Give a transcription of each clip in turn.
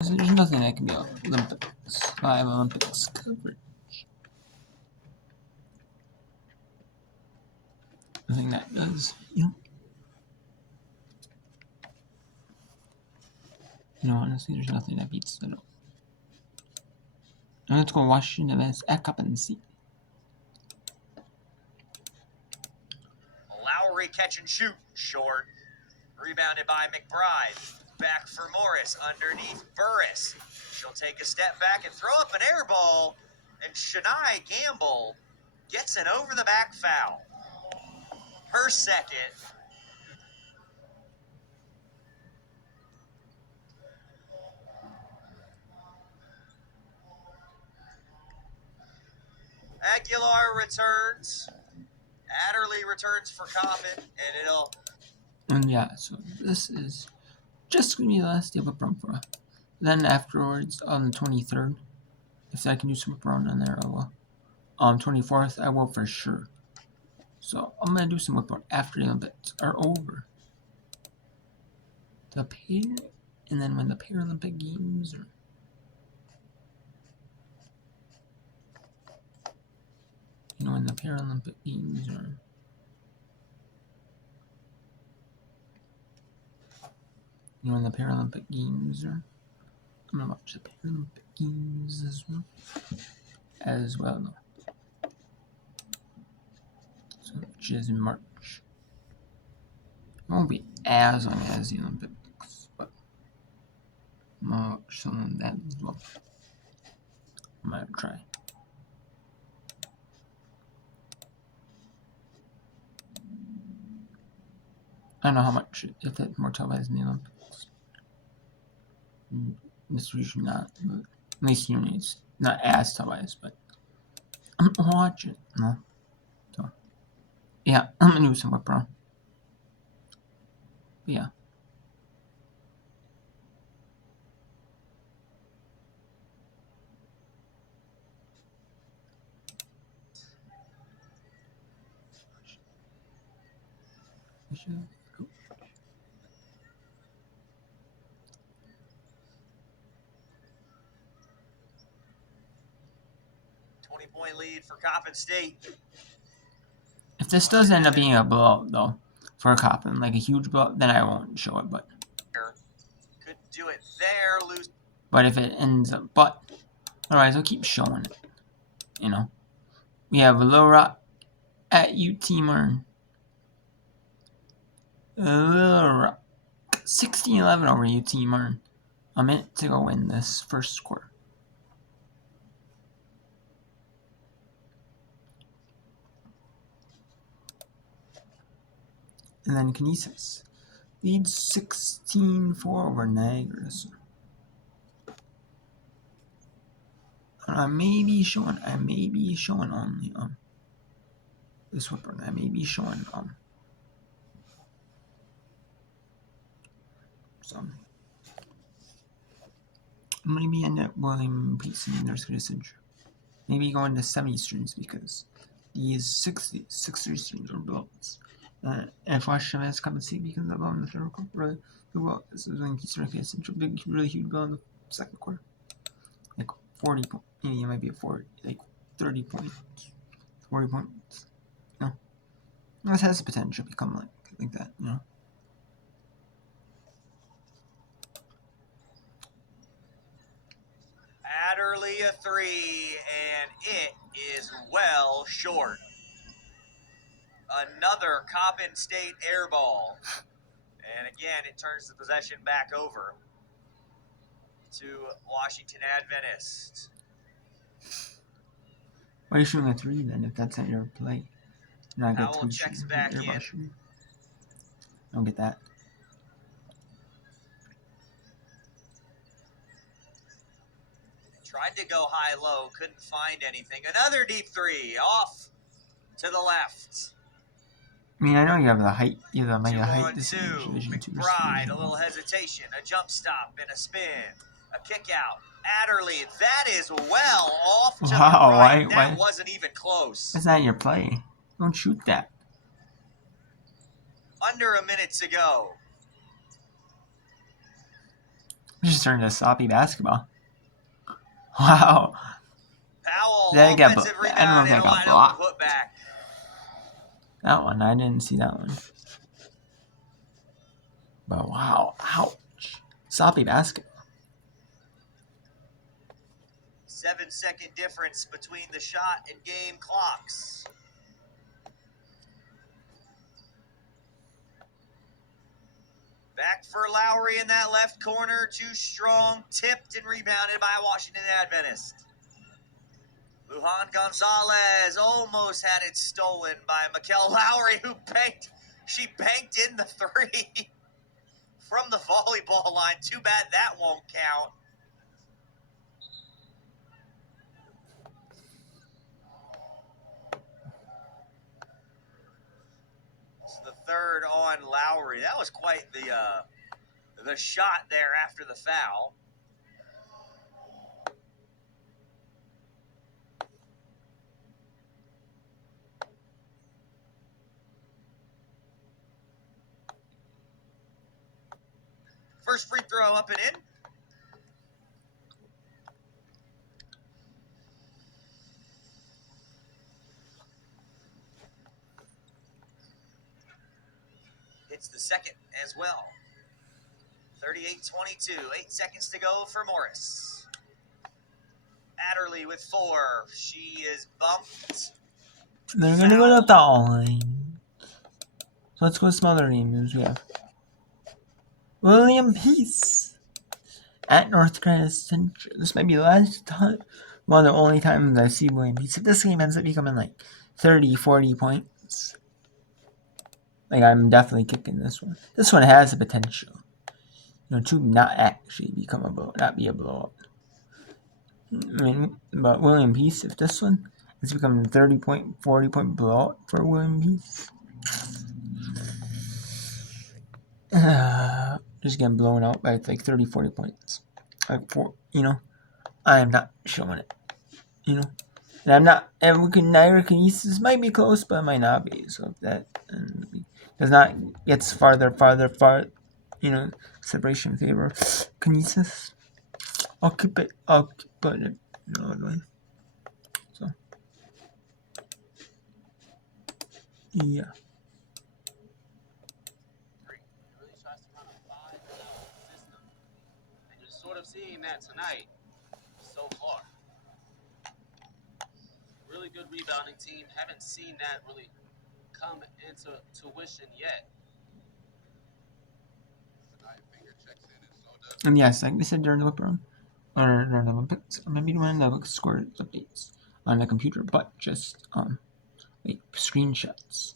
There's nothing that can be Olympics, live Olympics coverage. Nothing that does, honestly, there's nothing that beats it. Now let's go Washington. Let's act up and see. Lowry catch and shoot. Short. Rebounded by McBride. Back for Morris. Underneath Burris. She'll take a step back and throw up an air ball. And Shania Gamble gets an over-the-back foul. Her second. Aguilar returns. Adderley returns for Coppin. And it'll... And yeah, so this is just going to be the last day of Whip Run for us. Then afterwards, on the 23rd, if I can do some Whip Run on there, I will. 24th, I will for sure. So I'm going to do some Whip Run after the Olympics are over. And then when the Paralympic Games are... when the Paralympic Games are... when the Paralympic Games are... I'm going to watch the Paralympic Games as well. So, which is in March. It won't be as long as the Olympics, but I'm watch some of that as well. I might try. I don't know how much, if it's more televised in the Olympics. This usually not, but at least it's not as televised, but I'm gonna watch it. No. So, yeah, I'm gonna do some Whip Run. Yeah. Cool. 20-point lead for Coppin State. If this does end up being a blowout, though, for Coppin, like a huge blowout, then I won't show it, but... Could do it there, lose... But if it ends up... But, otherwise, I'll keep showing it, We have Little Rock at UT Martin. Little Rock. 16-11 over UT Martin. A minute to go in this first quarter. And then Kinesis leads 16-4 over Niagara. I may be showing only this Whip Run. I may be showing some. Maybe end up William Peterson and their citizenship. Maybe go into semi-streams because these 60 streams are blows. If Washington has come and see becomes that blow in the third quarter, really well. This is when he's making a central big, really huge blow in the second quarter. Like 40 points. Maybe it might be a 40, like 30 points, 40 points. This has the potential to become like that, Adderley a three, and it is well short. Another Coppin State air ball. And again, it turns the possession back over to Washington Adventist. Why are you shooting a 3 then if that's not your play? Powell checks back in. I don't get that. Tried to go high-low, couldn't find anything. Another deep three, off to the left. I mean, I know you have the height. You have the height. McBride, a little hesitation, a jump stop, and a spin. A kick out. Adderley, that is well off to the right. That wasn't even close. That's not your play. Don't shoot that. Under a minute to go. just turned to sloppy basketball. Wow. Powell, Did I get offensive I don't know rebound if I and a got wide blocked. open putback. That one, I didn't see that one. But wow, ouch. Sloppy basketball. 7-second difference between the shot and game clocks. Back for Lowry in that left corner. Too strong. Tipped and rebounded by Washington Adventist. Lujan Gonzalez almost had it stolen by Mikkel Lowry, who banked. She banked in the three from the volleyball line. Too bad that won't count. It's the third on Lowry. That was quite the shot there after the foul. First free throw up and in. It's the second as well. 38-22. 8 seconds to go for Morris. Adderley with 4. She is bumped. They're going to go to the foul line. So let's go smaller names. We have William Peace at North Carolina Central. This might be the last time, one of the only times I see William Peace. If this game ends up becoming like 30, 40 points, like I'm definitely kicking this one. This one has the potential, to not actually become a blow, not be a blowout. I mean, but William Peace, if this one is becoming 30 point, 40 point blowout for William Peace, just getting blown out by like 30, 40 points. Like I am not showing it. And I'm not. And we can Kinesis might be close, but it might not be. So if that does not gets farther, separation in favor of Kinesis. I'll keep it. So yeah. Really tries to run a 5-out system, and you're sort of seeing that tonight so far. Really good rebounding team. Haven't seen that really come into tuition yet. And yes, like we said during the whip round, or during the Olympics, I'm gonna be doing the score updates on the computer, but just like screenshots.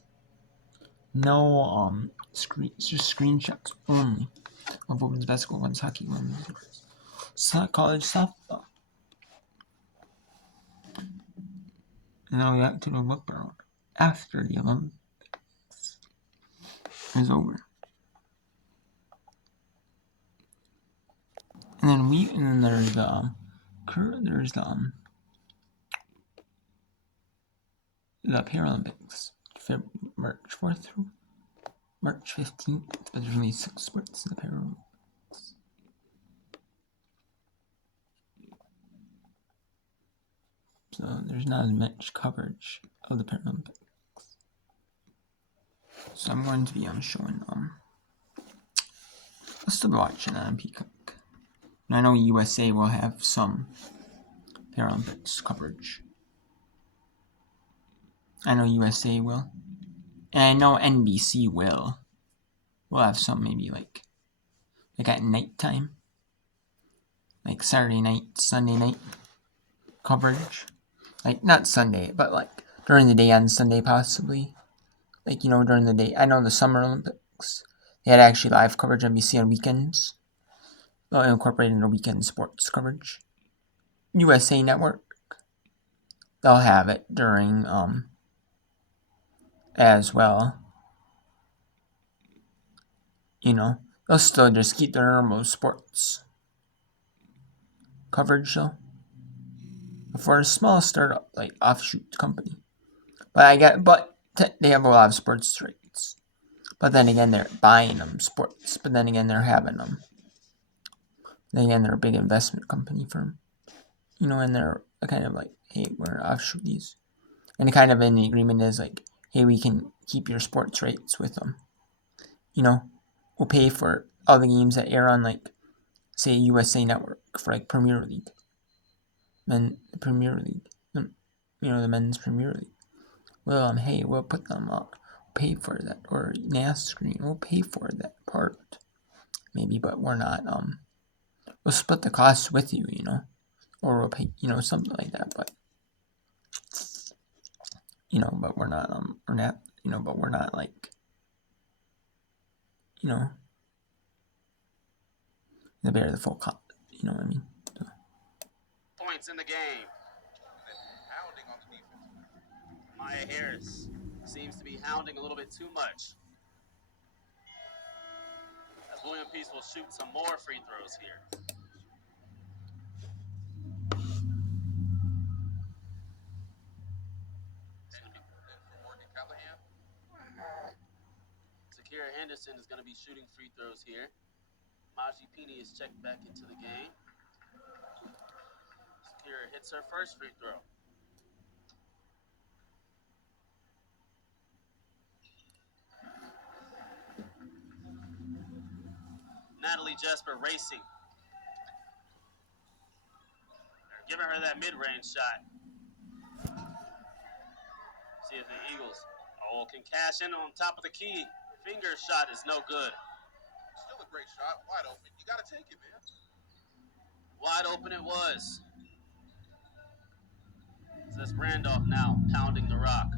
No just screenshots only of women's basketball, women's hockey, women's college softball. And then we got to the whip round after the Olympics is over. And then there's the Paralympics, March 4th through March 15th, but there's only 6 sports in the Paralympics. So there's not as much coverage of the Paralympics. So I'm going to be showing I'll still be watching that on Peacock. And I know USA will have some Paralympics coverage. I know USA will. And I know NBC will. We'll have some maybe like at nighttime. Like Saturday night, Sunday night coverage. Like not Sunday, but like during the day on Sunday possibly. Like, during the day. I know the Summer Olympics, they had actually live coverage on NBC on weekends. They'll incorporate into weekend sports coverage. USA Network, they'll have it during as well. They'll still just keep their normal sports coverage though. For a small startup, like offshoot company. But they have a lot of sports rights. But then again, they're buying them sports. But then again, they're having them Again, they're a big investment company firm, and they're kind of like, hey, we're offshoot these, and kind of in the agreement is like, hey, we can keep your sports rights with them, we'll pay for all the games that air on like, say, USA Network for like Premier League, the men's Premier League. Well, hey, we'll put them up, pay for that, or NAS screen, we'll pay for that part, maybe, but we're not, we'll split the costs with you, or we'll pay, something like that, but, but we're not, but we're not like, they bear the full cost, you know what I mean? So. Points in the game. Hounding on the defense. Maya Harris seems to be hounding a little bit too much. As William Peace will shoot some more free throws here. Zakira Henderson is going to be shooting free throws here. Maji Pini is checked back into the game. Zakira hits her first free throw. Natalie Jesper racing. They're giving her that mid-range shot. See if the Eagles can cash in on top of the key. Finger shot is no good. Still a great shot, wide open. You got to take it, man. Wide open it was. So that's Randolph now pounding the rock.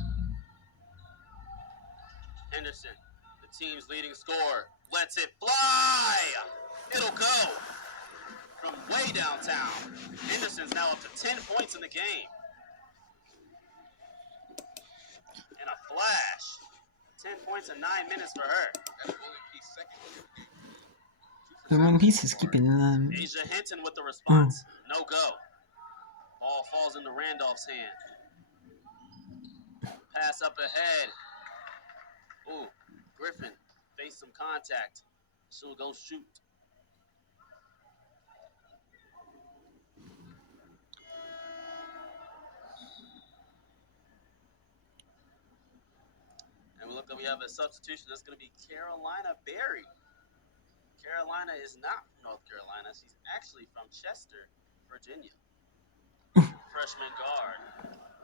Henderson, the team's leading scorer, lets it fly. It'll go from way downtown. Henderson's now up to 10 points in the game. And a flash. 10 points in 9 minutes for her. That's William Peace's second goal of the game. The William Peace is keeping them. Asia Hinton with the response. No go. Ball falls into Randolph's hand. Pass up ahead. Ooh, Griffin faced some contact. She'll go shoot. And we look like we have a substitution. That's going to be Carolina Berry. Carolina is not from North Carolina. She's actually from Chester, Virginia. Freshman guard,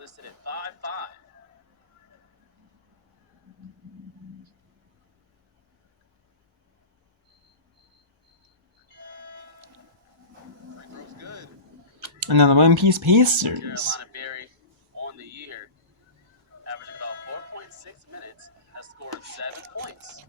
listed at 5'5". Free throw's good. And now the One Piece Pacers. Carolina Berry on the year, averaging about 4.6 minutes, has scored 7 points.